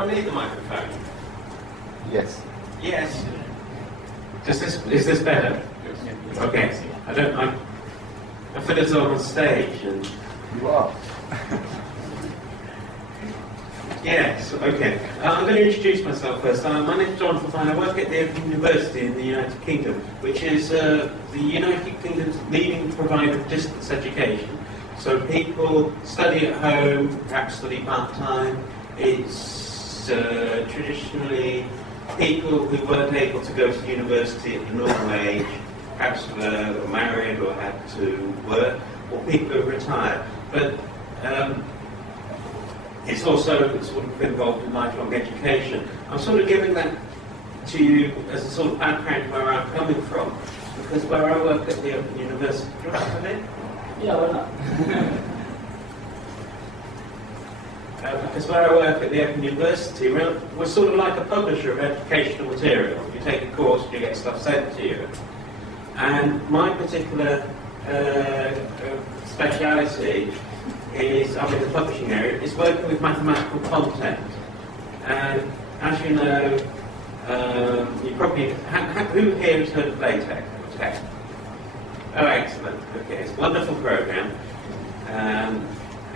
Do I need the microphone? Yes. Yes. Is this better? Okay. I feel as though I'm on stage and... You are. Yes, okay. I'm going to introduce myself first. My name is Jonathan Fine. I work at the Open University in the United Kingdom, which is the United Kingdom's leading provider of distance education. So people study at home, perhaps study part-time. It's traditionally people who weren't able to go to university at the normal age, perhaps were married or had to work, or people who are retired. But it's also sort of involved in lifelong education. I'm sort of giving that to you as a sort of background where I'm coming from, because where I work at the Open University... Do you want to come in? Yeah, why not? Because where I work at the Open University, we're sort of like a publisher of educational material. You take a course, you get stuff sent to you. And my particular speciality is, I'm in the publishing area, is working with mathematical content. And as you know, you probably, who here has heard of LaTeX? Oh, excellent. Okay, it's a wonderful program.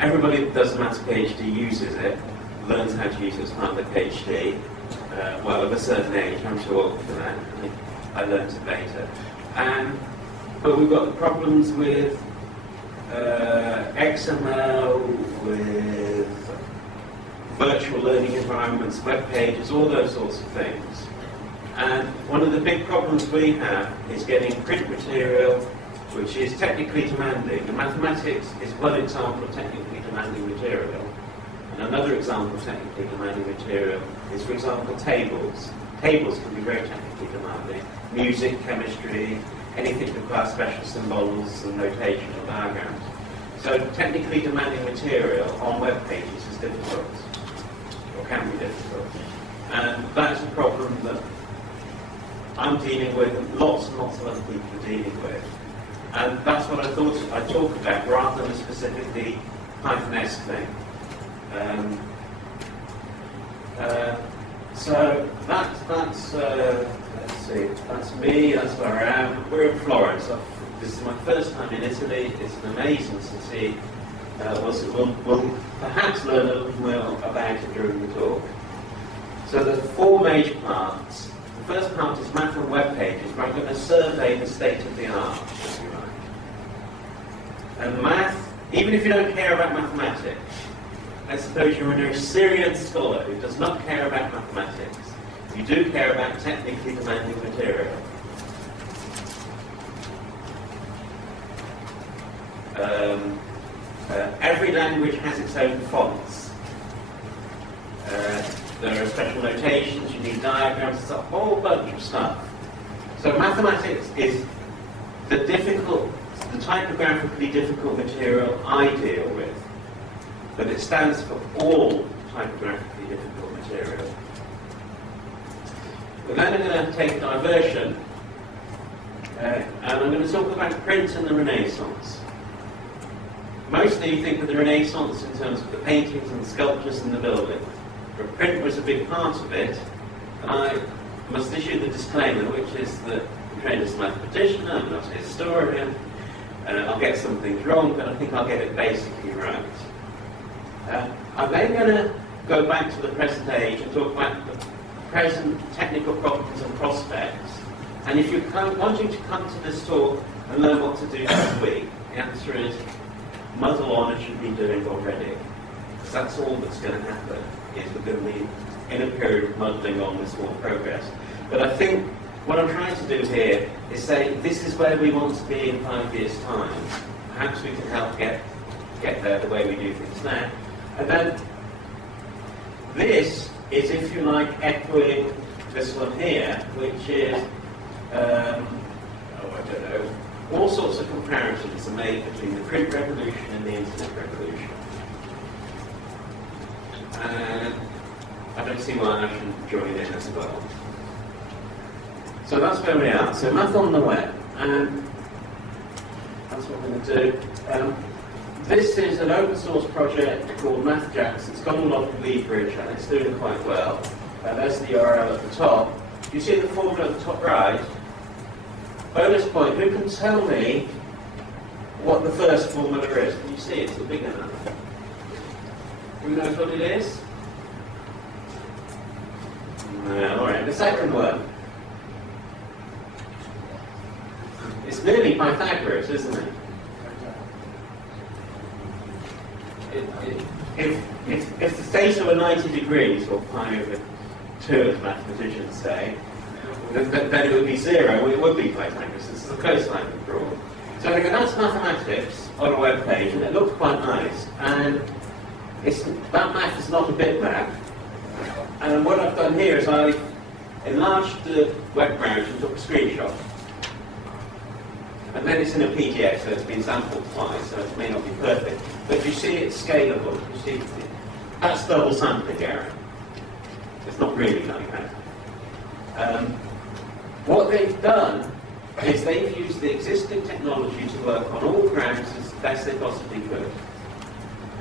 Everybody that does a maths PhD uses it, learns how to use it as part of the PhD. Well, of a certain age, I'm too old for that. I learned it later. But we've got the problems with XML, with virtual learning environments, web pages, all those sorts of things. And one of the big problems we have is getting print material which is technically demanding. And mathematics is one example of technically demanding material. And another example of technically demanding material is, for example, tables. Tables can be very technically demanding. Music, chemistry, anything that requires special symbols and notation or diagrams. So technically demanding material on web pages is difficult, or can be difficult. And that's a problem that I'm dealing with, and lots of other people are dealing with. And that's what I thought I'd talk about, rather than a specifically Python-esque thing. So that's let's see, that's me, that's where I am. We're in Florence. This is my first time in Italy. It's an amazing city. We'll perhaps learn a little more about it during the talk. So there's four major parts. The first part is math and web pages, where I'm going to survey the state of the art, if you like. And math, even if you don't care about mathematics, I suppose you're a Syrian scholar who does not care about mathematics. You do care about technically demanding material. Every language has its own fonts. There are special notations, you need diagrams, it's a whole bunch of stuff. So mathematics is the typographically difficult material I deal with, but it stands for all typographically difficult material. But then I'm going to take a diversion, and I'm going to talk about print and the Renaissance. Mostly you think of the Renaissance in terms of the paintings and the sculptures and the buildings. But print was a big part of it, and I must issue the disclaimer, which is that I'm trained as a mathematician, I'm not a historian, I'll get some things wrong, but I think I'll get it basically right. I'm then going to go back to the present age and talk about the present technical problems and prospects. And if you're wanting to come to this talk and learn what to do this week, the answer is muddle on as you've been doing already. Because that's all that's going to happen, is we're going to be in a period of muddling on with small progress. But I think what I'm trying to do here is say, this is where we want to be in 5 years' time. Perhaps we can help get there the way we do things now. And then this is, if you like, echoing this one here, which is, I don't know, all sorts of comparisons are made between the print revolution and the internet revolution. And I don't see why I shouldn't join in as well. So that's where we are. So math on the web, and that's what we're going to do. This is an open source project called MathJax. It's gone all off the lead bridge and it's doing quite well. There's the URL at the top. You see the formula at the top right? Bonus point, who can tell me what the first formula is? Can you see it? It's the bigger number. Who knows what it is? No, alright, the second one. It's nearly Pythagoras, isn't it? If the theta were 90 degrees, or pi over 2 as mathematicians say, then it would be 0, it would be Pythagoras. This is a cosine draw. So I go, that's mathematics on a web page, and it looks quite nice. And that math is not a bitmap. And what I've done here is I enlarged the web browser and took a screenshot. And then it's in a PDF, so it's been sampled twice, so it may not be perfect. But you see it's scalable. You see, that's double sampling error. It's not really like that. What they've done is they've used the existing technology to work on all graphs as best they possibly could.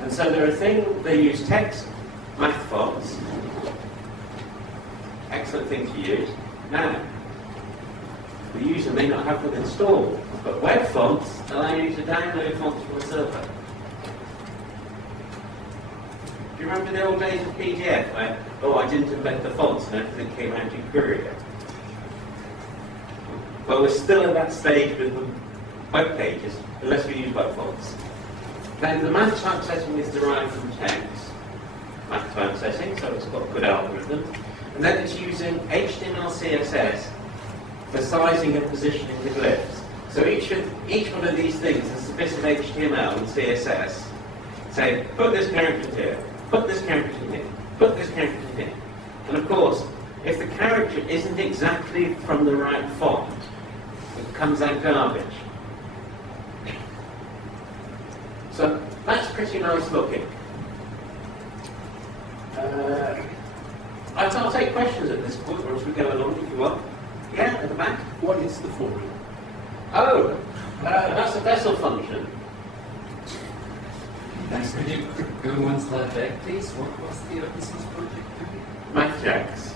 And so there are things, they use text, math fonts, excellent thing to use. Now, the user may not have them installed, but web fonts allow you to download fonts from a server. Do you remember the old days of PDF where, oh, I didn't invent the fonts and everything came out in Courier? Well, we're still at that stage with the web pages, unless we use web fonts. Then the math typesetting is derived from text, math typesetting, so it's got good algorithms. And then it's using HTML, CSS for sizing and positioning the glyphs. So each one of these things has a bit of HTML and CSS. Say, put this character here, put this character here, put this character here. And of course, if the character isn't exactly from the right font, it comes out garbage. So that's pretty nice looking. I'll take questions at this point, or as we go along, if you want. Yeah, at the back. What is the formula? Oh, that's a Bessel function. Could you go one slide back, please? What was the open source project? MathJax.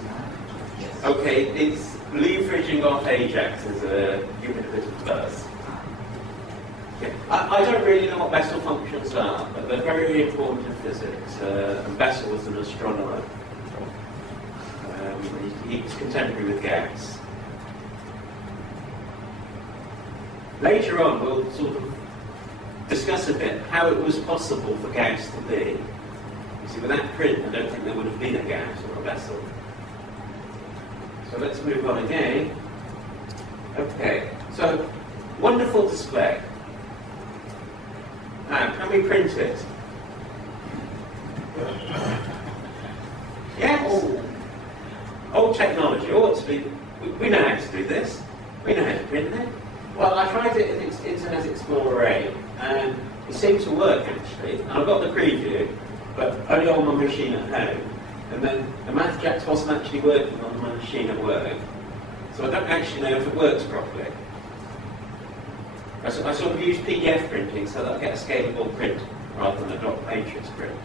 Yes. Okay, it's leveraging off Ajax as a give it a bit of buzz. Yeah. I don't really know what Bessel functions are, but they're very important in physics. And Bessel was an astronomer. He was contemporary with Gauss. Later on, we'll sort of discuss a bit how it was possible for Gauss to be. You see, without print, I don't think there would have been a Gauss or a Bessel. So let's move on again. Okay, so wonderful display. Now, can we print it? Yes. Old technology. We know how to do this. We know how to print it. Well, I tried it in Internet Explorer 8, and it seemed to work actually. And I got the preview, but only on my machine at home. And then the MathJax wasn't actually working on my machine at work. So I don't actually know if it works properly. I sort of use PDF printing so that I get a scalable print rather than a dot matrix print.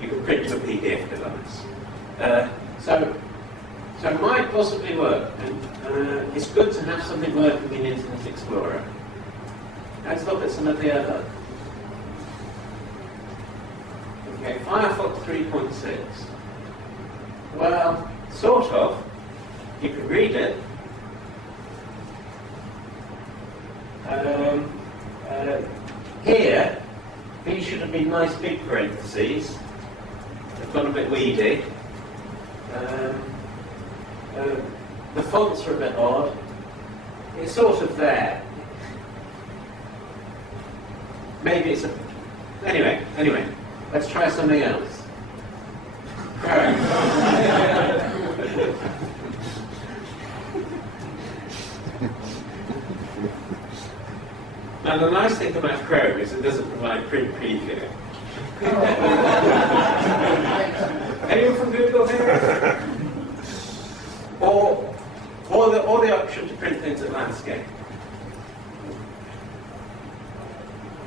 You can print to a PDF device. So it might possibly work, and it's good to have something working in Internet Explorer. Let's look at some of the other. Okay, Firefox 3.6. Well, sort of. You can read it. Here, these should have been nice big parentheses. They've gone a bit weedy. The fonts are a bit odd. It's sort of there. Maybe it's a... Anyway, let's try something else. Now the nice thing about Chrome is it doesn't provide print preview. Anyone from Google here? Or the option to print things at landscape.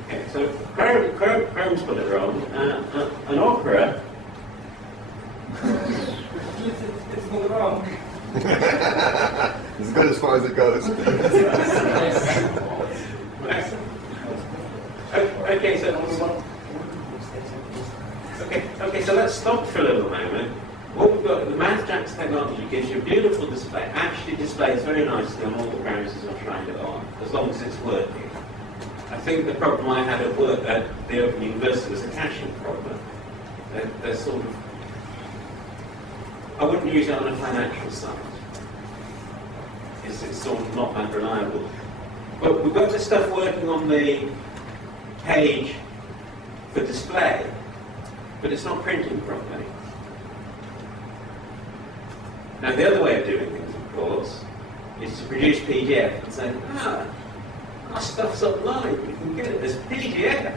Okay, so Chrome's got it wrong. An opera. It's not wrong. As good as far as it goes. Okay, so let's stop for a little moment. What we've got, the MathJax technology gives you a beautiful display, actually displays very nicely on all the browsers I've tried it on, as long as it's working. I think the problem I had at work at the Open University was a caching problem. They're sort of, I wouldn't use it on a financial site. It's sort of not that reliable. But we've got this stuff working on the page for display, but it's not printing properly. Now the other way of doing things, of course, is to produce PDF and say, our stuff's online, we can get it as PDF.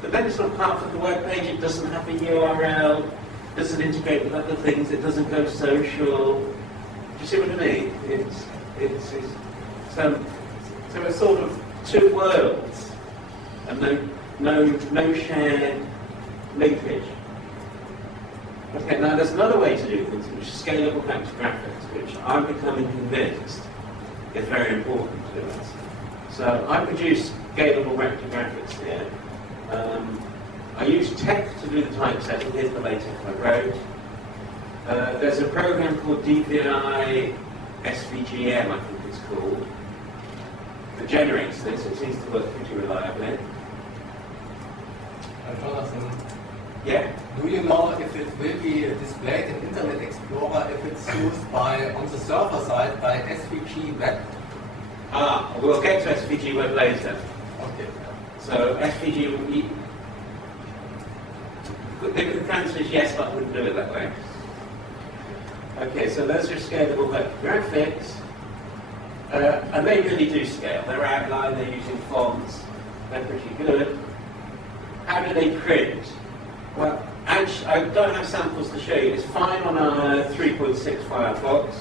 But then it's not part of the web page, it doesn't have a URL, doesn't integrate with other things, it doesn't go social. Do you see what I mean? So it's sort of two worlds and no shared linkage. Okay, now there's another way to do things, which is scalable vector graphics, which I'm becoming convinced is very important to us. So I produce scalable vector graphics here. I use tech to do the typesetting. Here's the latex I wrote. There's a program called DVI SVGM, I think it's called, that generates this. It seems to work pretty reliably. Jonathan, Yeah? do you know if it will be displayed in Internet Explorer if it's used on the server side by SVG Web? We'll get to SVG Web later. Okay. So SVG, the answer is yes, but I wouldn't do it that way. Okay, so those are scalable vector graphics. And they really do scale. They're outlined, they're using fonts, they're pretty good. How do they print? Well, actually, I don't have samples to show you. It's fine on a 3.6 Firefox.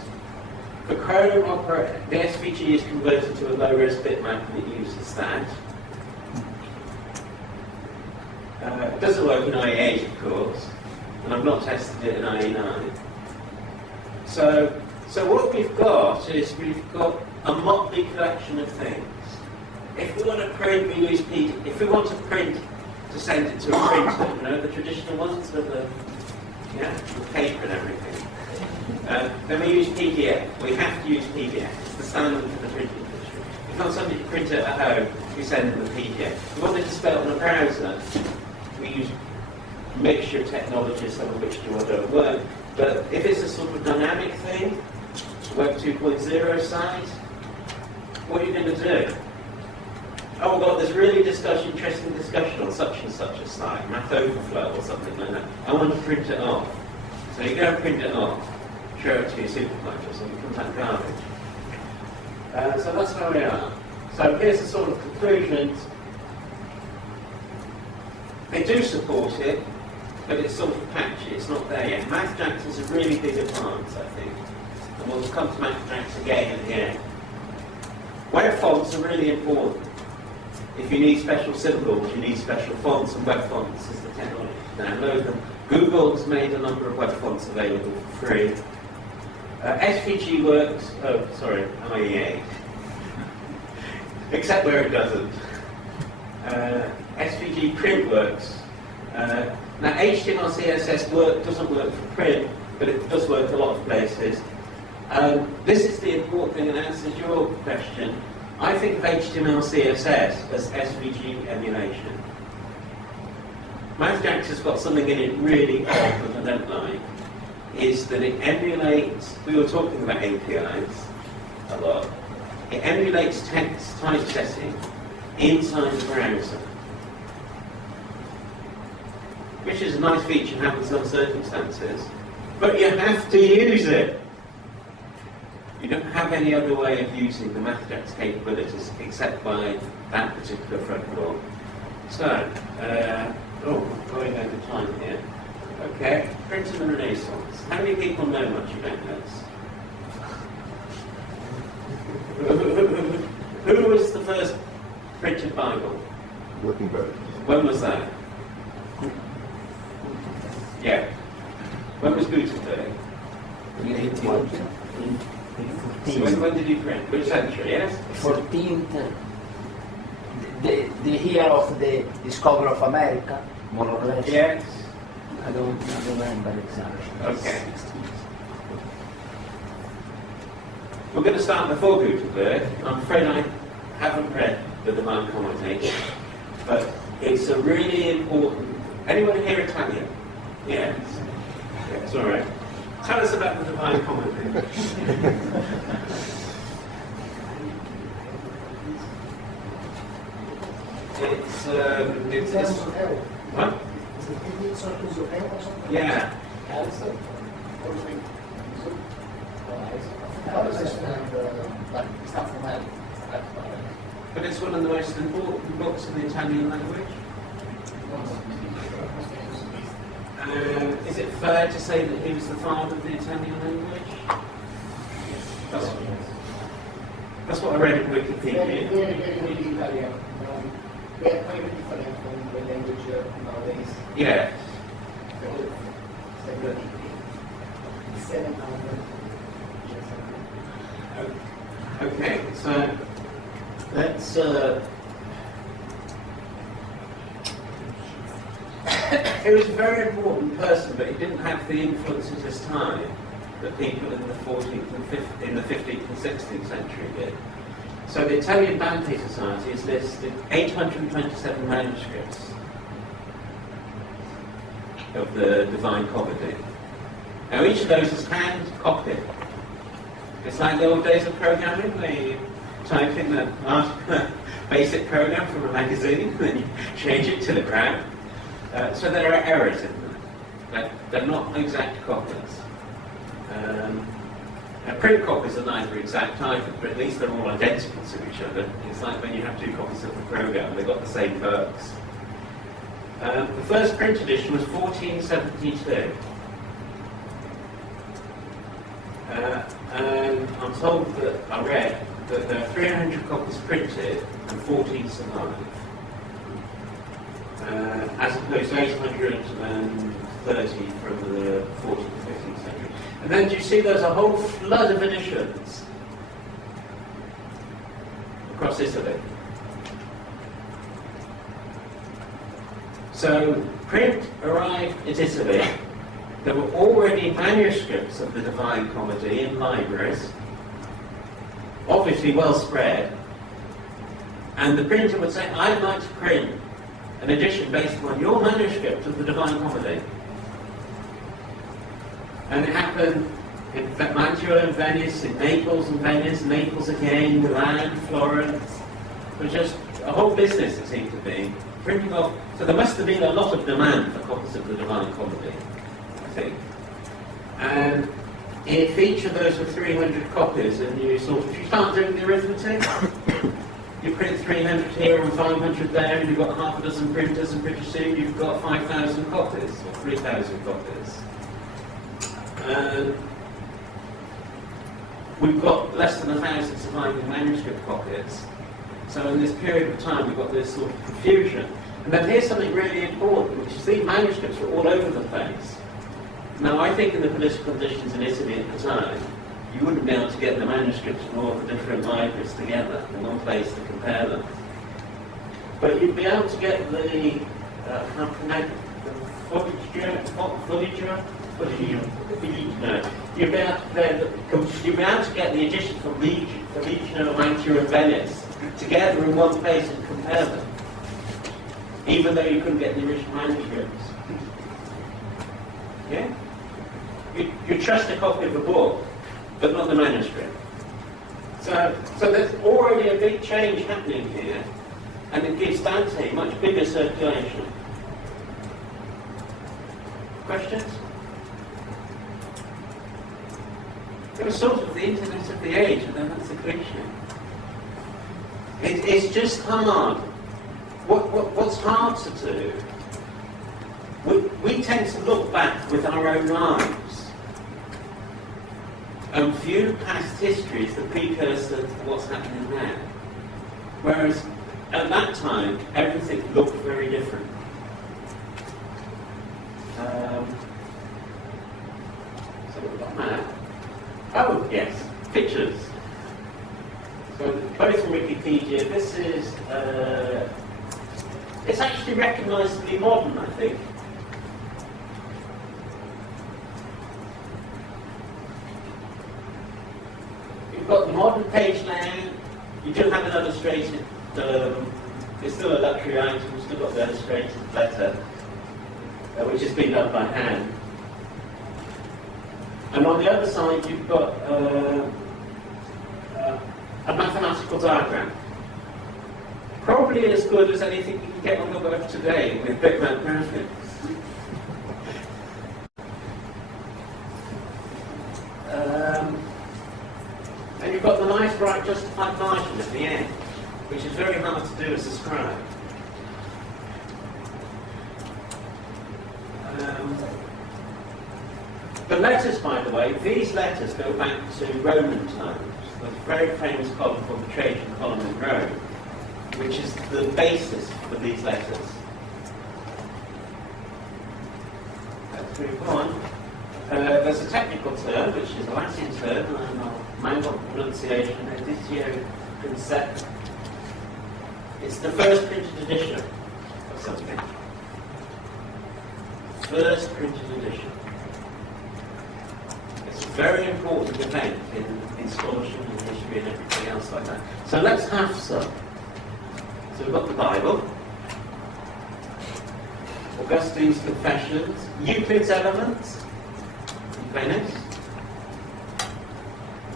For Chrome Opera, the SVG is converted to a low-res bitmap and it uses that. It doesn't work in IE8, of course, and I've not tested it in IE9. So what we've got is we've got a motley collection of things. If we want to print, we use PDF. If we want to print to send it to a printer, you know, the traditional ones with the paper and everything, then we use PDF. We have to use PDF. It's the standard for the printing industry. If you want somebody to print it at home, we send them a PDF. If we want it to display it on a browser, we use a mixture of technologies, some of which do or don't work. But if it's a sort of dynamic thing, Web 2.0 site, what are you going to do? Oh, we've got this really interesting discussion on such and such a site, Math Overflow or something like that. I want to print it off. So you go and print it off, show it to your supervisor, so it becomes that garbage. So that's where we are. So here's the sort of conclusions. They do support it, but it's sort of patchy, it's not there yet. MathJax is a really big advance, I think. And we'll come to MathJax again and again. Web fonts are really important. If you need special symbols, you need special fonts, and web fonts is the technology to download them. Google's made a number of web fonts available for free. SVG works, IE8. Except where it doesn't. SVG print works. Now HTML, CSS doesn't work for print, but it does work a lot of places. This is the important thing and answers your question. I think of HTML, CSS as SVG emulation. MathJax has got something in it really odd that I don't like, is that it emulates, we were talking about APIs a lot, it emulates text typesetting inside the browser. Which is a nice feature to have in some circumstances, but you have to use it. You don't have any other way of using the MathJax capabilities except by that particular protocol. So, going over time here. Okay, printing and Renaissance. How many people know much about this? Who was the first printed Bible? Wittenberg. When was that? Yeah. When was Gutenberg? When did he print? Which century, yes? 14th, the year of the discovery of America, more or less. Yes. I don't remember exactly. Okay. We're going to start before Gutenberg. I'm afraid I haven't read the Divine Comedy, but it's a really important... Anyone here Italian? Yes. Yes, all right. Tell us about the Divine Comedy. It's what? Yeah. But it's one of the most important books in the Italian language. Is it fair to say that he was the father of the Italian language? That's what I read in Wikipedia. Yes. Okay, so let's he was a very important person, but he didn't have the influence of his time that people in the 14th and 15th, in the 15th and 16th century did. So the Italian Dante Society has listed 827 manuscripts of the Divine Comedy. Now each of those is hand copied. It's like the old days of programming, where you type in the basic program from a magazine, and then you change it to the ground. So there are errors in them. They're not exact copies. Print copies are neither exact either, but at least they're all identical to each other. It's like when you have two copies of the program, they've got the same perks. The first print edition was 1472. And I'm told that I read that there are 300 copies printed and 14 survive. As opposed to 830 from the 14th and 15th century. And then do you see there's a whole flood of editions across Italy. So print arrived at Italy. There were already manuscripts of the Divine Comedy in libraries, obviously well spread, and the printer would say, I'd like to print an edition based on your manuscript of the Divine Comedy. And it happened in Mantua and Venice, in Naples and Venice, Naples again, Milan, Florence. It was just a whole business, it seemed to be, printing off. So there must have been a lot of demand for copies of the Divine Comedy, I think. And if each of those were 300 copies, and you start doing the arithmetic, you print 300 here and 500 there, and you've got half a dozen printers, and pretty soon you've got 5,000 copies, or 3,000 copies. We've got less than 1,000 surviving manuscript copies. So in this period of time, we've got this sort of confusion. And then here's something really important, which is these manuscripts were all over the place. Now, I think in the political conditions in Italy at the time, you wouldn't be able to get the manuscripts from all the different libraries together in one place to compare them. But you'd be able to get the you'd be able to get the edition from Reggio, Mantua and Venice together in one place and compare them, even though you couldn't get the original manuscripts. Yeah? You trust a copy of a book, but not the manuscript. So there's already a big change happening here, and it gives Dante much bigger circulation. Questions? It was sort of the internet of the age, and then that's the cliche. It's just hard. What's hard to do? We tend to look back with our own lives and view past history as the precursor to what's happening now. Whereas at that time, everything looked very different. So we've got that. Oh, yes, pictures. So both from Wikipedia, this is, it's actually recognisably modern, I think. You've got the modern page layout. You do have an illustrated, it's still a luxury item, you've still got the illustrated letter, which has been done by hand. And on the other side, you've got a mathematical diagram. Probably as good as anything you can get on the web today with bitmap graphics. And you've got the nice, bright, justified margin at the end, which is very hard to do as a scribe. The letters, by the way, these letters go back to Roman times. There's a very famous column called the Trajan column in Rome, which is the basis for these letters. Let's move on. There's a technical term, which is a Latin term, and I'll mangle the pronunciation, editio concept. It's the first printed edition of something. First printed edition. It's a very important event in scholarship and history and everything else like that. So let's have some. So we've got the Bible, Augustine's Confessions, Euclid's Elements, Venice,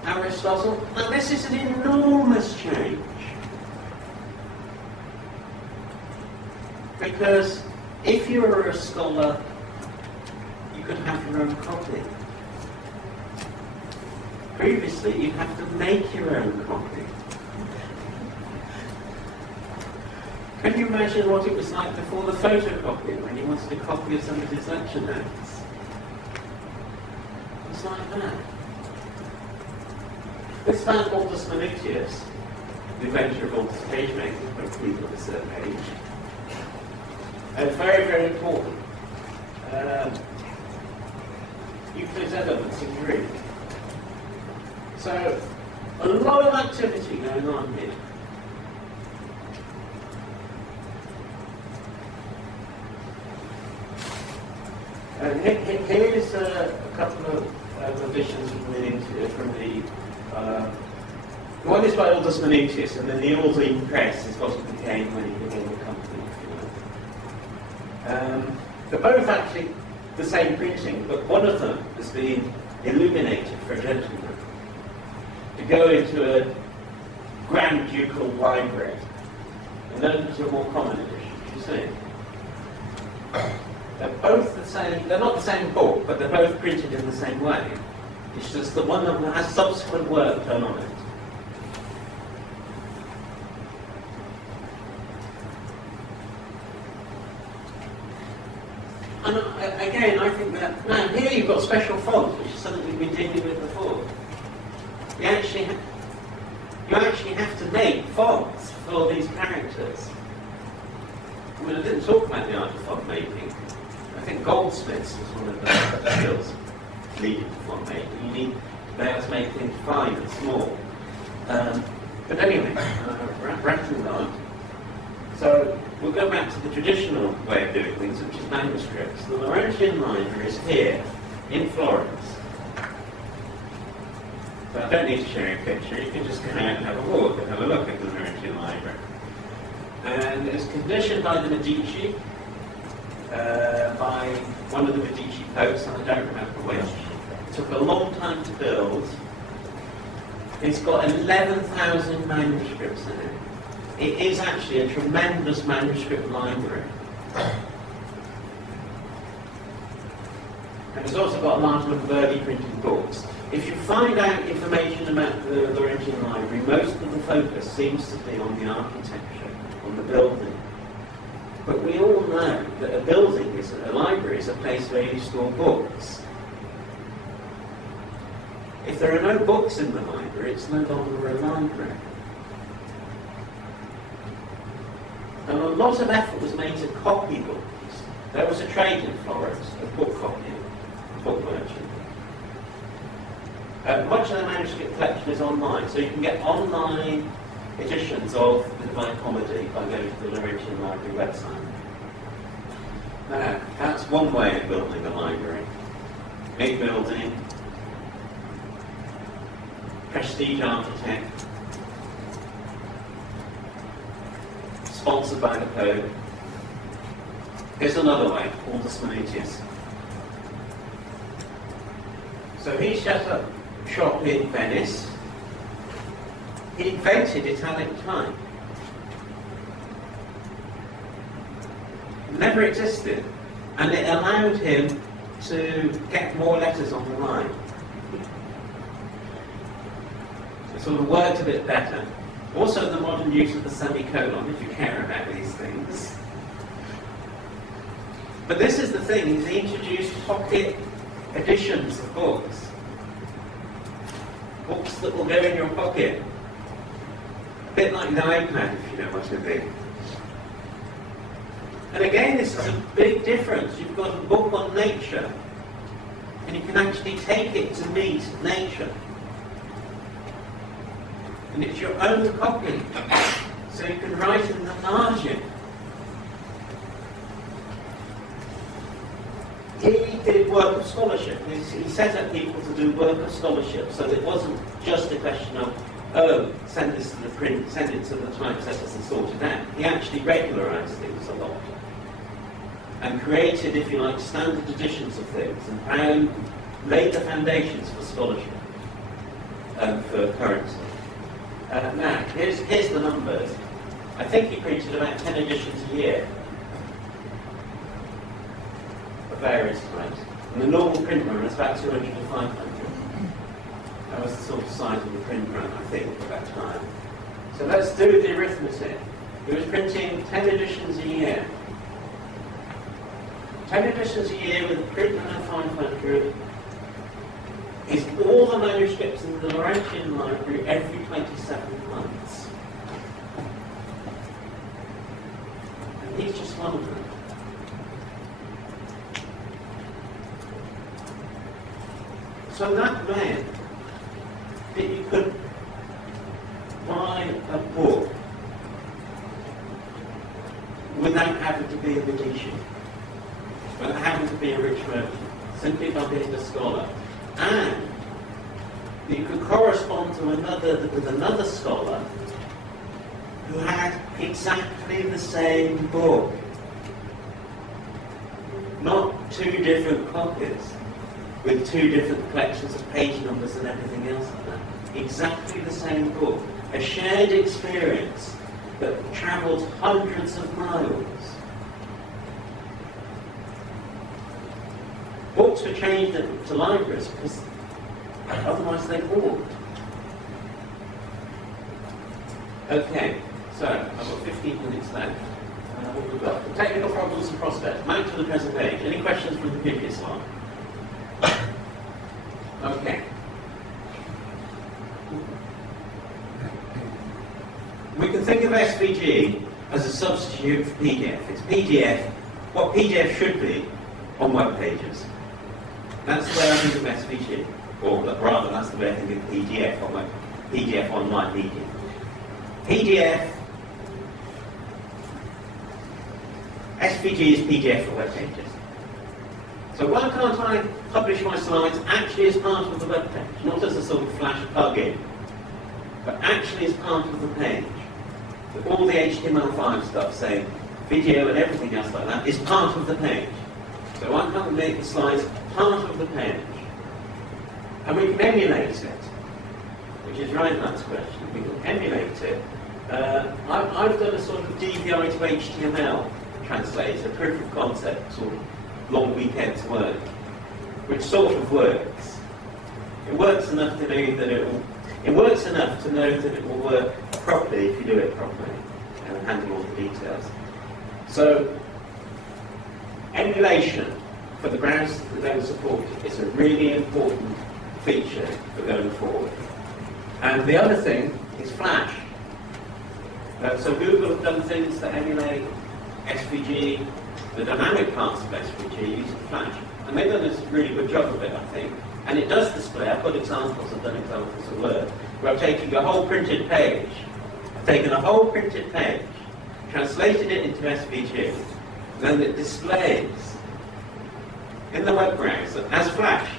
Aristotle. Now this is an enormous change, because if you were a scholar, you could have your own copy. Previously, you'd have to make your own copy. Can you imagine what it was like before the photocopy, when you wanted a copy of somebody's lecture notes? It's like that. This man, Aldous Manutius, the inventor of Aldous page making for people of a certain age, is very, very important. Euclid's Elements in Greek. So, a lot of activity going on here. And here's a couple of editions from the one is by Aldous Manutius, and then the Aldine Press is what it became when he became a company. They're both actually the same printing, but one of them has been illuminated for a gentleman to go into a Grand Ducal library, and those are more common editions, you see. They're both the same, they're not the same book, but they're both printed in the same way. It's just that one of them has subsequent work done on it. And again, I think that, now here you've got special fonts, which is something we've been dealing with before. You actually have to make fonts for these characters. I mean, I didn't talk about the art of font making. I think goldsmiths was one of the skills needed for font making. You need to be able to make things fine and small. But anyway, wrapping on. So we'll go back to the traditional way of doing things, which is manuscripts. The Laurentian Library is here in Florence. So I don't need to show you a picture. You can just go out and have a walk and have a look at the Laurentian Library. And it's commissioned by the Medici, by one of the Medici popes, and I don't remember which. It took a long time to build. It's got 11,000 manuscripts in it. It is actually a tremendous manuscript library. And it's also got a large number of early printed books. If you find out information about the Laurentian Library, most of the focus seems to be on the architecture, on the building. But we all know that a library is a place where you store books. If there are no books in the library, it's no longer a library. And a lot of effort was made to copy books. There was a trade in Florence of book copying, book merchant. Much of the manuscript collection is online, so you can get online editions of the Divine Comedy by going to the Laurentian Library website. Now, that's one way of building a library. Big building, prestige architect, sponsored by the Pope. Here's another way, called the Smoothies. So he set up shop in Venice. He invented Italic type. Never existed, and it allowed him to get more letters on the line. It sort of worked a bit better. Also the modern use of the semicolon, if you care about these things. But this is the thing, he's introduced pocket editions of books. Books that will go in your pocket. A bit like the iPad, if you know what I mean. And again, this is a big difference. You've got a book on nature, and you can actually take it to meet nature. And it's your own copy, so you can write in the margin. He did work of scholarship. He set up people to do work of scholarship, so it wasn't just a question of, oh, send this to the print, send it to the typesetters and sort it out. He actually regularised things a lot, and created, if you like, standard editions of things, and laid the foundations for scholarship and for currency. Now, here's the numbers. I think he printed about 10 editions a year of various types. And the normal print run was about 200 to 500. That was the sort of size of the print run, I think, at that time. So let's do the arithmetic. He was printing 10 editions a year. 10 editions a year with a print run of 500 is all the manuscripts in the Laurentian Library every 27 months. And he's just one of them. So that meant that you could buy a book without having to be a Venetian, without having to be a rich merchant, simply by being a scholar. And you could correspond to with another scholar who had exactly the same book. Not two different copies with two different collections of page numbers and everything else like that. Exactly the same book. A shared experience that travelled hundreds of miles. Books were changed to libraries because otherwise they wouldn't. Okay, so I've got 15 minutes left. What we've got? Technical problems and prospects. Back to the present age. Any questions from the previous one? Okay. We can think of SVG as a substitute for PDF. It's PDF, what PDF should be on web pages. That's the way I think of SVG, or rather that's the way I think of PDF on PDF online media. PDF, SVG is PDF for web pages. So why can't I publish my slides actually as part of the web page, not as a sort of flash plugin, but actually as part of the page? With all the HTML5 stuff saying video and everything else like that is part of the page. So why can't we make the slides part of the page? And we can emulate it, which is Reinhardt's question. We can emulate it. I've done a sort of DVI to HTML translator, proof of concept, sort of long weekend's work, which sort of works. It works enough to know that it works enough to know that it will work properly if you do it properly and handle all the details. So emulation for the browsers that they were supported is a really important feature for going forward. And the other thing is Flash. So Google have done things that emulate SVG, the dynamic parts of SVG using Flash. And they've done a really good job of it, I think. And it does display, I've got examples, I've done examples at work, where I've taken a whole printed page, translated it into SVG, and then it displays in the web browser as Flash,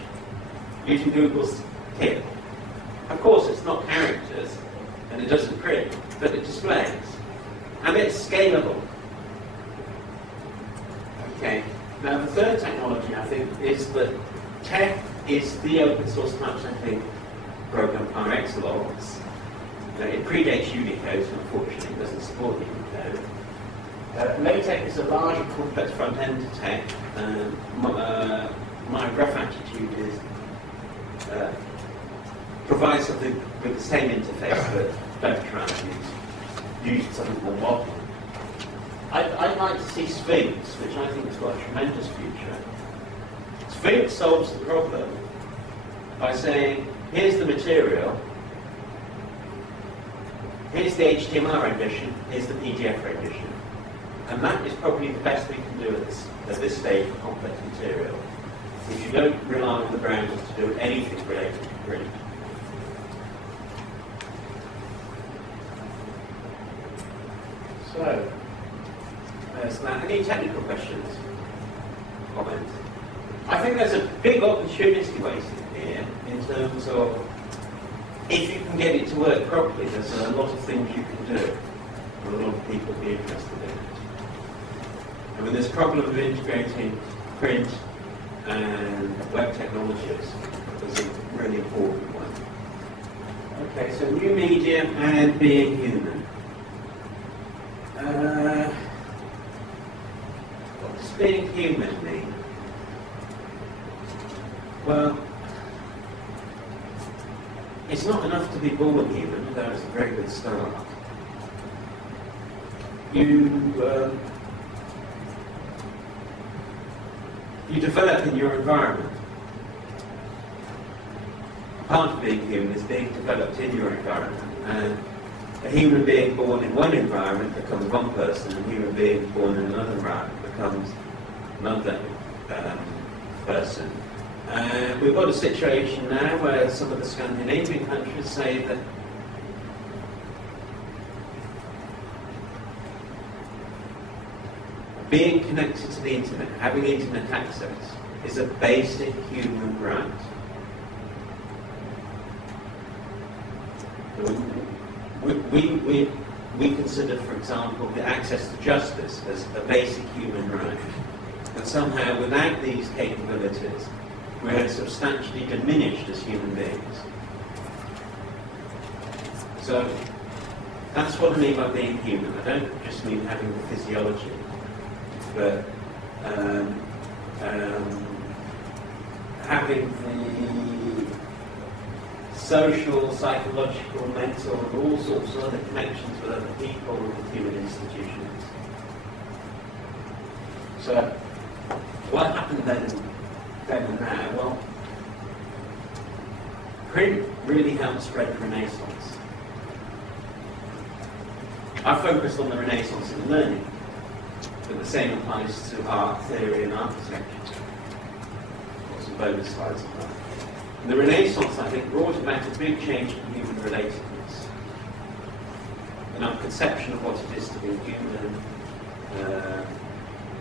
using Google's kit. Of course, it's not characters, and it doesn't print, but it displays. And it's scalable. Okay, now the third technology, I think, is that TeX is the open source typesetting program par excellence. It predates Unicode, so unfortunately it doesn't support Unicode. LaTeX is a large and complex front-end to TeX. My rough attitude is provide something with the same interface, but don't try and use something more modern. I'd like to see Sphinx, which I think has got a tremendous future. Sphinx solves the problem by saying, here's the material, here's the HTML rendition, here's the PDF rendition. And that is probably the best we can do at this stage for complex material. If you don't rely on the browser to do anything related to print. So, any technical questions? Comments? I think there's a big opportunity waiting here in terms of if you can get it to work properly, there's a lot of things you can do, and a lot of people will be interested in it. I mean, this problem of integrating print and web technologies is a really important one. Okay, so new media and being human. What does being human mean? Well, it's not enough to be born human, though it's a very good start. You develop in your environment. Part of being human is being developed in your environment. And a human being born in one environment becomes one person, and a human being born in another environment becomes another person. We've got a situation now where some of the Scandinavian countries say that being connected to the internet, having internet access, is a basic human right. We consider, for example, the access to justice as a basic human right. And somehow, without these capabilities, we are substantially diminished as human beings. So, that's what I mean by being human. I don't just mean having the physiology, but having the social, psychological, mental, and all sorts of other connections with other people and with human institutions. So, what happened then and now? Well, print really helped spread the Renaissance. I focused on the Renaissance in learning, but the same applies to art, theory, and architecture. Got some bonus slides on that. And the Renaissance, I think, brought about a big change in human relatedness, and our conception of what it is to be human,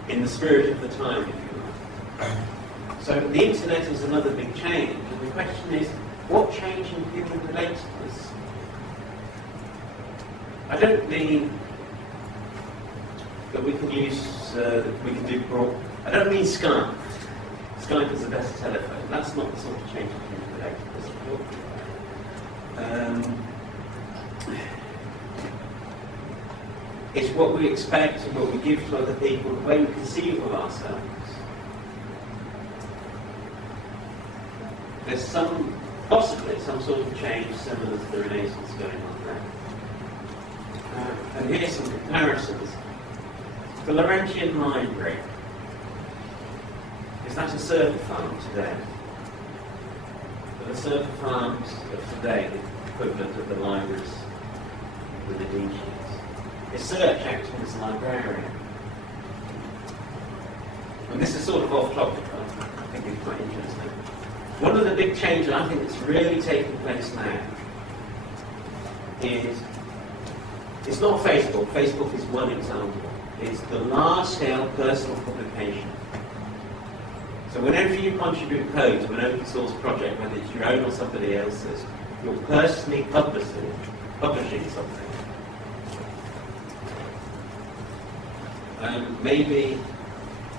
in the spirit of the time, if you like. So the internet is another big change, and the question is, what change in human relatedness? I don't mean that we can do broad. I don't mean Skype. Skype is the best telephone. That's not the sort of change in human relatedness I'm talking about. It's what we expect and what we give to other people, the way we conceive of ourselves. There's possibly some sort of change similar to the Renaissance going on there. And here's some comparisons. The Laurentian Library. Is that a server farm today? Are the server farms of today the equivalent of the libraries with the dean sheets? research acting as a librarian. And this is sort of off topic, but I think it's quite interesting. One of the big changes I think that's really taking place now is, it's not Facebook. Facebook is one example. It's the large-scale personal publication. So whenever you contribute code to an open source project, whether it's your own or somebody else's, you're personally publishing something. And maybe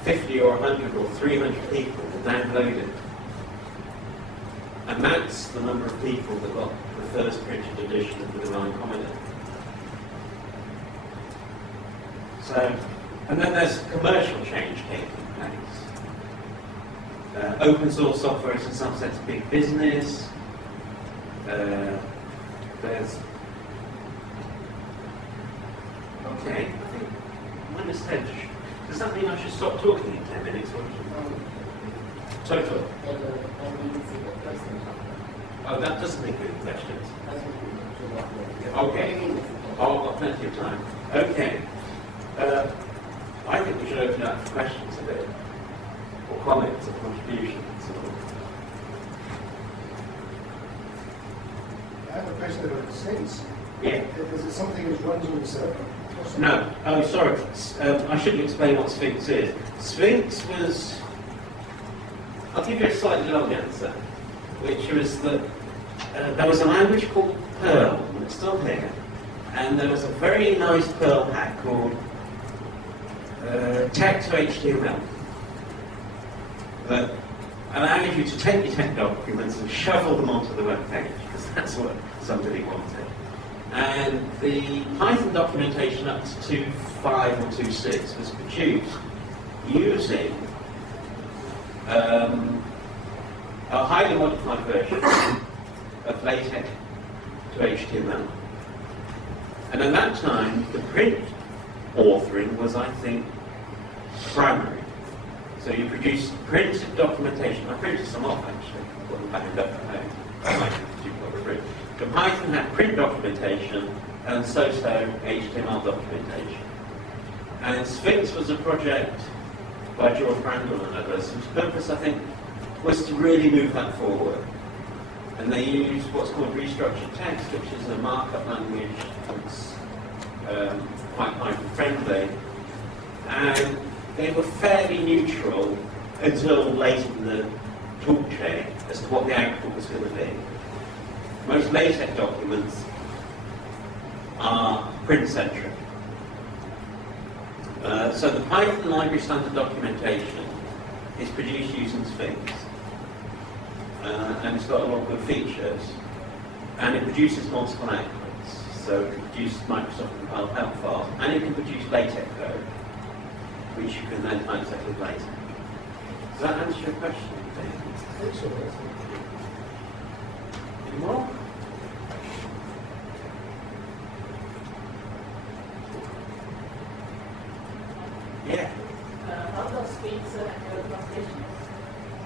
50 or 100 or 300 people will download it. And that's the number of people that got the first printed edition of the Divine Comedy. So, and then there's commercial change taking place. Open source software is in some sense big business. There's... Okay, I think mine is 10. Does that mean I should stop talking in 10 minutes? Or total? Oh, that doesn't include questions. Okay. Oh, I've got plenty of time. Okay. I think we should open up for questions a bit, or comments or contributions. I have a question about the Sphinx. Yeah. Is it something that runs on the server? No. Oh, sorry. I shouldn't explain what Sphinx is. Sphinx was... I'll give you a slightly long answer, which was that there was a language called Perl, and it's still here, and there was a very nice Perl hack called text to HTML that allows you to take your tech documents and shovel them onto the web page, because that's what somebody wanted. And the Python documentation up to 2.5 or 2.6 was produced using a highly modified version of LaTeX to HTML. And at that time, the print authoring was, I think, primary. So you produced printed documentation. I printed some off, actually. Put them back up at home. The Python had print documentation and so-so HTML documentation. And Sphinx was a project by George Randall and others, whose purpose, I think, was to really move that forward. And they used what's called restructured text, which is a markup language that's quite Python-friendly. And they were fairly neutral until late in the talk chain as to what the output was going to be. Most LaTeX documents are print-centric. So the Python library standard documentation is produced using Sphinx. And it's got a lot of good features. And it produces multiple outputs. So it can produce Microsoft compiled help files, and it can produce LaTeX code, which you can then typeset with LaTeX. Does that answer your question, I think so. Any more? Yeah. How does Sphinx handle translation?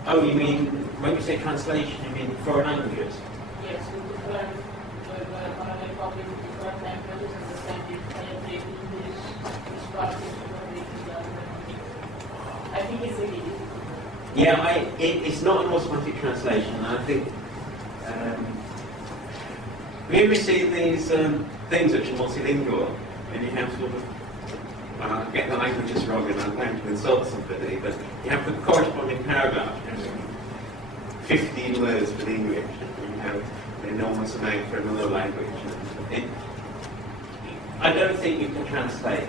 Oh, you mean, when you say translation, you mean foreign languages? Yes, with different, when public different languages and the same different English, I think it's really difficult. Yeah, it's not an automatic translation. I think we receive these things which are multilingual, and you have sort of get the languages wrong, and I'm going to insult somebody, but you have the corresponding paragraph, you have 15 words for English, and you have an enormous amount for another language. I don't think you can translate.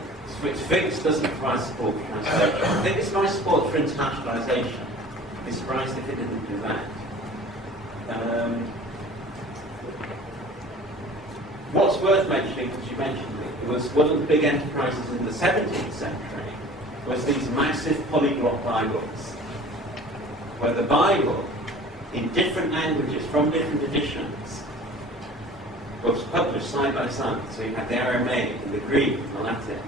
Sphinx doesn't provide support for translation. I think it's provides support for internationalization. I'd be surprised if it didn't do that. What's worth mentioning, because you mentioned it, was one of the big enterprises in the 17th century was these massive polyglot Bibles, where the Bible, in different languages, from different editions, was published side by side. So you had the Aramaic and the Greek and the Latin,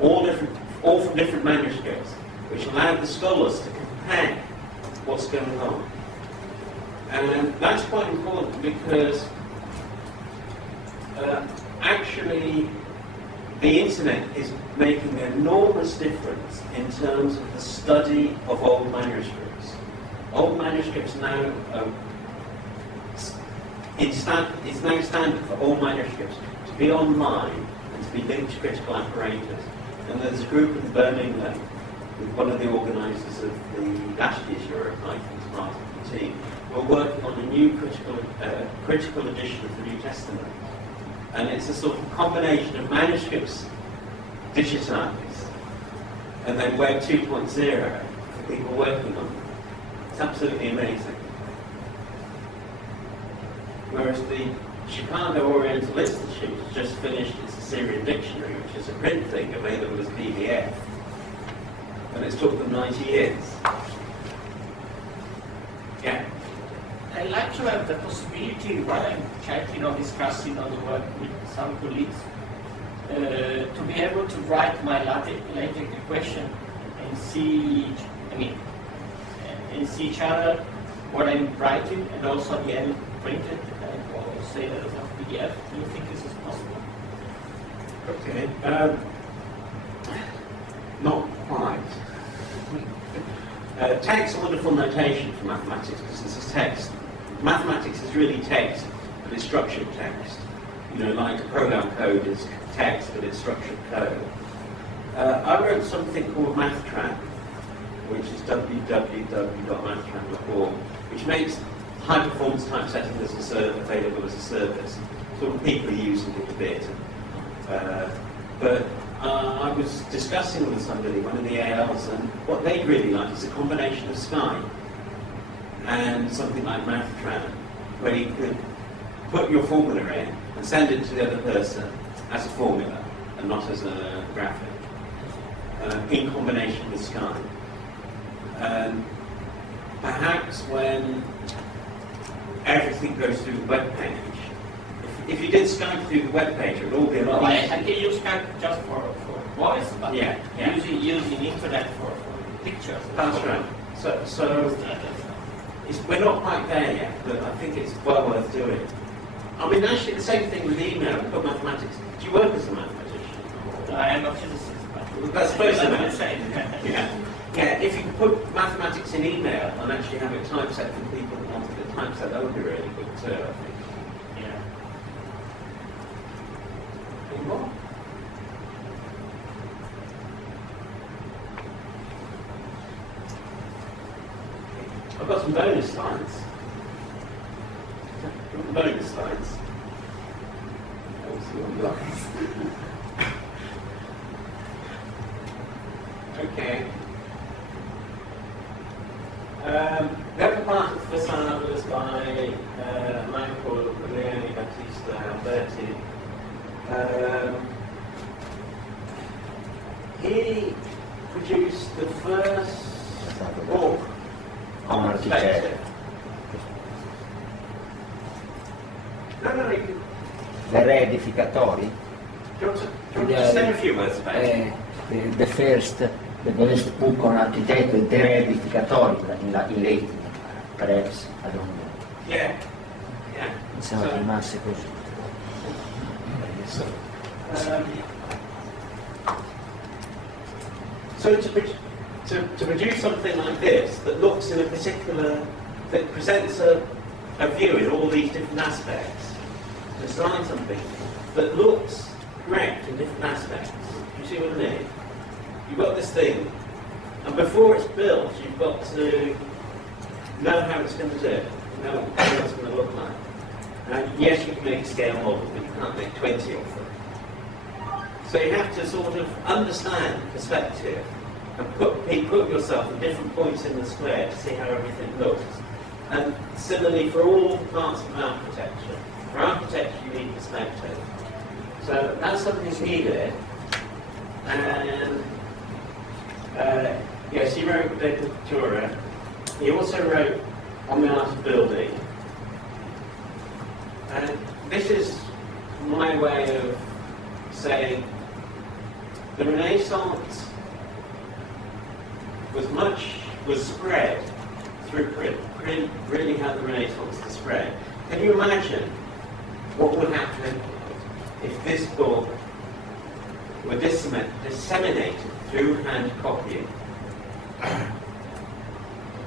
all from different manuscripts, which allowed the scholars to compare what's going on. And that's quite important because actually the internet is making an enormous difference in terms of the study of old manuscripts. Old manuscripts now, it's now standard for all manuscripts to be online and to be linked to critical apparatus. And there's a group in Birmingham with one of the organisers of the last year's EuroPython part of the team. We're working on a new critical edition of the New Testament. And it's a sort of combination of manuscripts digitised and then Web 2.0 for people working on them. It's absolutely amazing. Whereas the Chicago Oriental Institute has just finished its Assyrian Dictionary, which is a print thing available as PDF. And it's took them 90 years. Yeah. I like to have the possibility, while I'm chatting or discussing on the work with some colleagues, to be able to write my later question and see, and see each other what I'm writing, and also at the end print it or say that as a PDF. Do you think this is possible? Okay. Not quite. Text is a wonderful notation for mathematics because this is text. Mathematics is really text, but it's structured text. You know, like a program code is text, but it's structured code. I wrote something called MathTran, which is www.mathtran.org, which makes high-performance typesetting as a available as a service. Sort of people are using it a bit. But I was discussing with somebody, one of the ALs, and what they'd really like is a combination of Skype and something like MathTran, where you could put your formula in and send it to the other person as a formula and not as a graphic, in combination with Skype. Perhaps when everything goes through the web page, if you did Skype through the web page, it would all be a lot Well, easier. I can use Skype just for voice, but Yeah. using internet for pictures. That's right. So we're not quite there yet, but I think it's well worth doing. I mean, actually, the same thing with email. We've got mathematics. Do you work as a mathematician? I am a physicist, but That's close I'm enough. the same. Yeah, if you could put mathematics in email and actually have it typeset for people who wanted it typeset, that would be really good too, I think. Yeah. Any more? I've got some bonus slides. Bonus slides. Okay. The other part of the facade was by a man called Leone Battista Alberti. He produced the first book on perspective. No, you can. The re edificatori. Do you want to say a few words about it? The first book on architecture, the re edificatori in Latin, perhaps, I don't know. Yeah. Insomma, rimasse così. So to produce something like this that looks in a particular, that presents a view in all these different aspects, design something that looks correct in different aspects. Do you see what I mean? You've got this thing, and before it's built, you've got to know how it's going to do, know how it's going to look like. And yes, you can make a scale model, but you can't make 20 of them. So you have to sort of understand perspective and put yourself at different points in the square to see how everything looks. And similarly for all parts of architecture. For architecture you need perspective. So that's something needed. And yes, he wrote De Cultura. He also wrote On the Art of Building. And this is my way of saying the Renaissance was spread through print. Print really had the Renaissance to spread. Can you imagine what would happen if this book were disseminated through hand copying.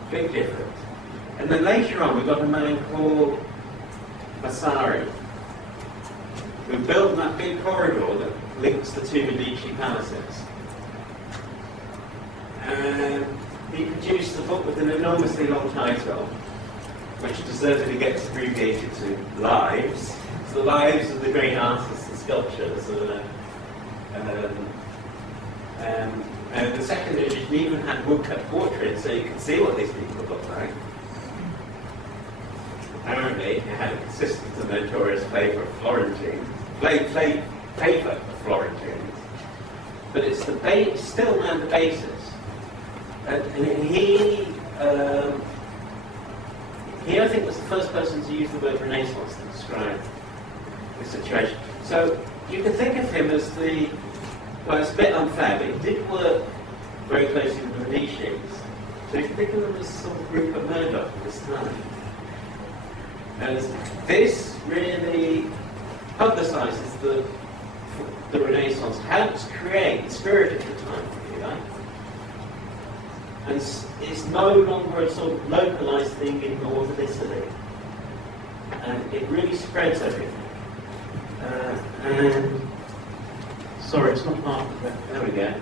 Big difference. And then later on, we got a man called Vasari, who built that big corridor that links the two Medici palaces. And he produced a book with an enormously long title, which deservedly gets abbreviated to Lives. It's the lives of the great artists and sculptors. And the second edition even had woodcut portraits, so you could see what these people looked like. Apparently, it had a consistent and notorious favour of Florentines, favour of Florentines, but it's the still the basis. And he, I think, was the first person to use the word Renaissance to describe the situation. So you can think of him as well, it's a bit unfair, but he did work very closely with the Medicis. So you can think of him as sort of Rupert Murdoch at this time. And this really publicises the Renaissance, helps create the spirit of the time, if you like. And it's no longer a sort of localised thing in northern Italy. And it really spreads everything. And sorry, it's not part of it. There we go.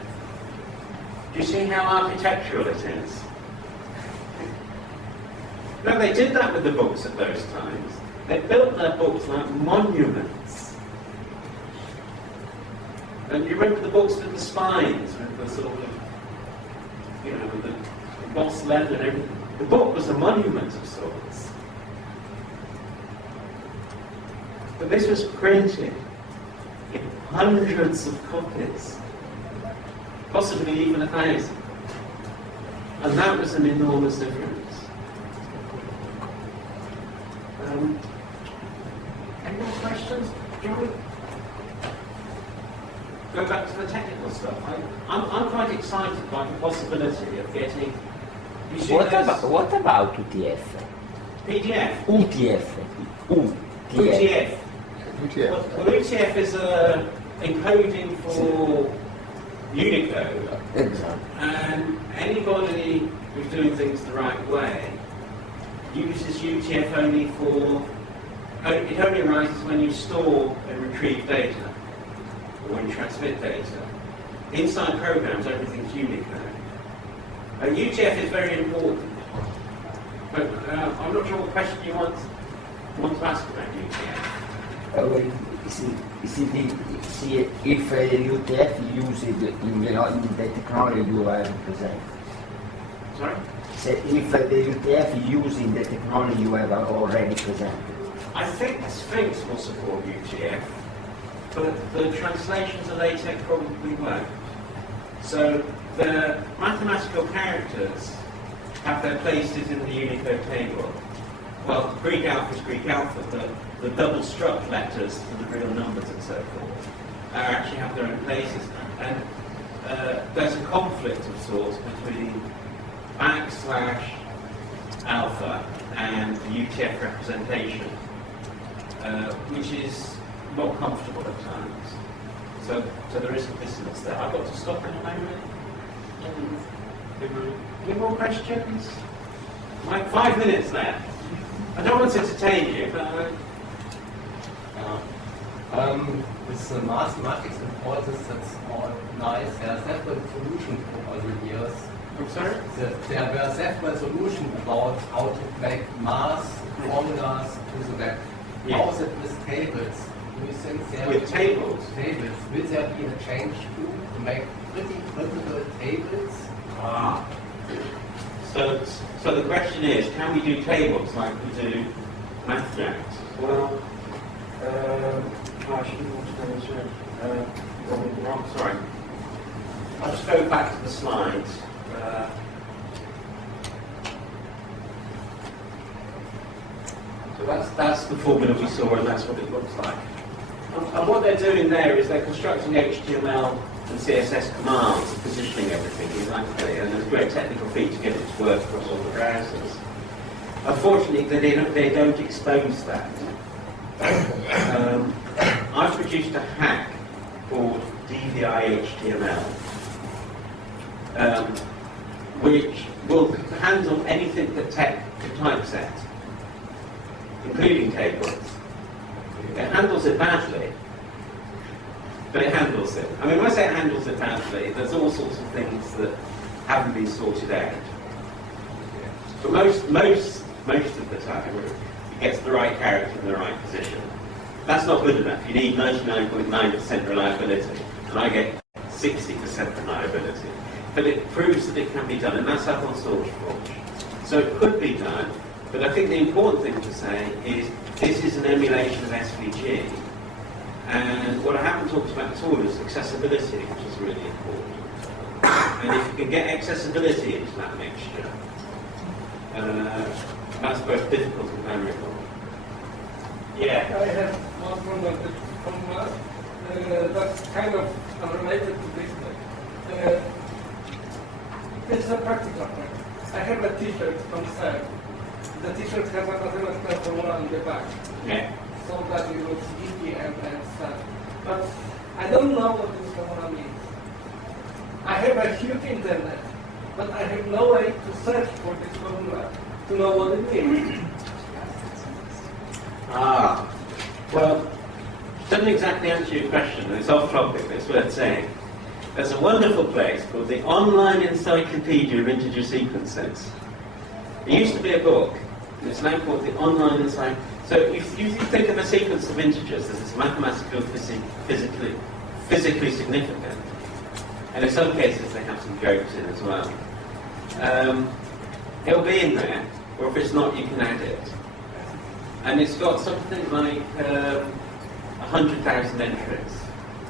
Do you see how architectural it is? No, they did that with the books at those times. They built their books like monuments. And you remember the books with the spines, with the sort of, with the embossed leather and everything. The book was a monument of sorts. But this was printed in hundreds of copies, possibly even 1,000. And that was an enormous difference. Any more questions? Can we go back to the technical stuff? I'm quite excited by the possibility of getting... What about UTF? PDF? UTF. UTF. UTF. Well, UTF is encoding for Unicode. Exactly. And anybody who's doing things the right way uses UTF only for... It only arises when you store and retrieve data, or when you transmit data. Inside programs, everything's Unicode. UTF is very important. But I'm not sure what question you want to ask about UTF. If UTF used in the technology you have presented. Sorry? So if the UTF using the technology you have already presented. I think Sphinx will support UTF, but the translations of LaTeX probably won't. So the mathematical characters have their places in the Unicode table. Well, Greek alpha is Greek alpha, but the double struct letters for the real numbers and so forth actually have their own places. And there's a conflict of sorts between \alpha and the UTF representation, which is not comfortable at times. So there is a dissonance there. I've got to stop in a moment. Any more questions? Like 5 minutes left. I don't want to entertain you, but... With the mathematics and all this, that's all nice. There are several solutions over the years. I'm sorry? There were several solutions about how to make math formulas to the web. Yeah. How is it with tables? Do you think there With tables? Tables. Will there be a change to make pretty printable tables? So the question is, can we do tables like we do math jams? Well, I shouldn't want to go into it. Sorry. I'll just go back to the slides. So that's the formula we saw, and that's what it looks like. And what they're doing there is they're constructing HTML and CSS commands, positioning everything exactly, and there's a great technical feat to get it to work across all the browsers. Unfortunately, they don't expose that. I've produced a hack called DVI HTML, which will handle anything that tech can typeset, including tables. It handles it badly, but it handles it. I mean, when I say it handles it badly, there's all sorts of things that haven't been sorted out. But most of the time, it gets the right character in the right position. That's not good enough. You need 99.9% reliability, and I get 60% reliability. But it proves that it can be done, and that's up on SourceForge. So it could be done, but I think the important thing to say is this is an emulation of SVG, and what I haven't talked about at all is accessibility, which is really important. And if you can get accessibility into that mixture, that's both difficult and variable. Yeah. I have one from us that's kind of unrelated to this. It's a practical point. I have a T-shirt from Sam. The T-shirt has a mathematical formula on the back. Yeah. So that it looks easy and stuff. But I don't know what this formula means. I have a huge internet, but I have no way to search for this formula to know what it means. Well, doesn't exactly answer your question, and it's off topic, but it's worth saying. There's a wonderful place called the Online Encyclopedia of Integer Sequences. It used to be a book, and it's now called the Online Encyclopedia. So if you think of a sequence of integers that is mathematically, physically significant, and in some cases they have some jokes in as well, it'll be in there, or if it's not, you can add it. And it's got something like 100,000 entries.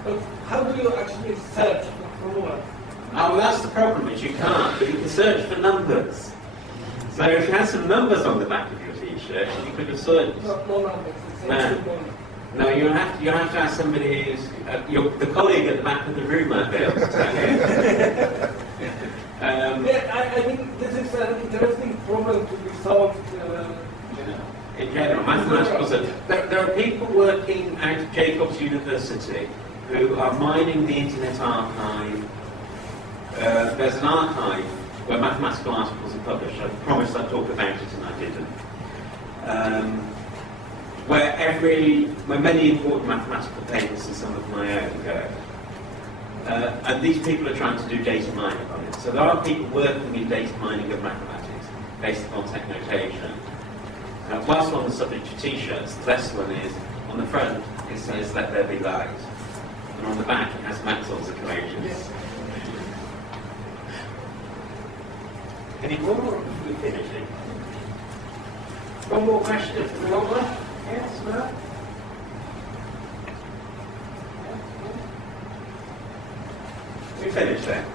But how do you actually search for formula? Well, that's the problem, is you can't, but you can search for numbers. So if you had some numbers on the back of your T-shirt, you could have searched. No numbers. No, you have to ask somebody who's the colleague at the back of the room might be able to tell you. I mean, this is an interesting problem to be solved. In general, mathematical. There are people working out of Jacobs University who are mining the Internet Archive. There's an archive where mathematical articles are published. I promised I'd talk about it, and I didn't. Where many important mathematical papers and some of my own go. And these people are trying to do data mining on it. So there are people working in data mining of mathematics based upon tech notation. Whilst on the subject of T-shirts, the best one is, on the front, it says, "Let there be light." And on the back, it has Maxwell's equations. Yes. Any more, or are we finishing? One more question from the robber? Yes, no? We finished then.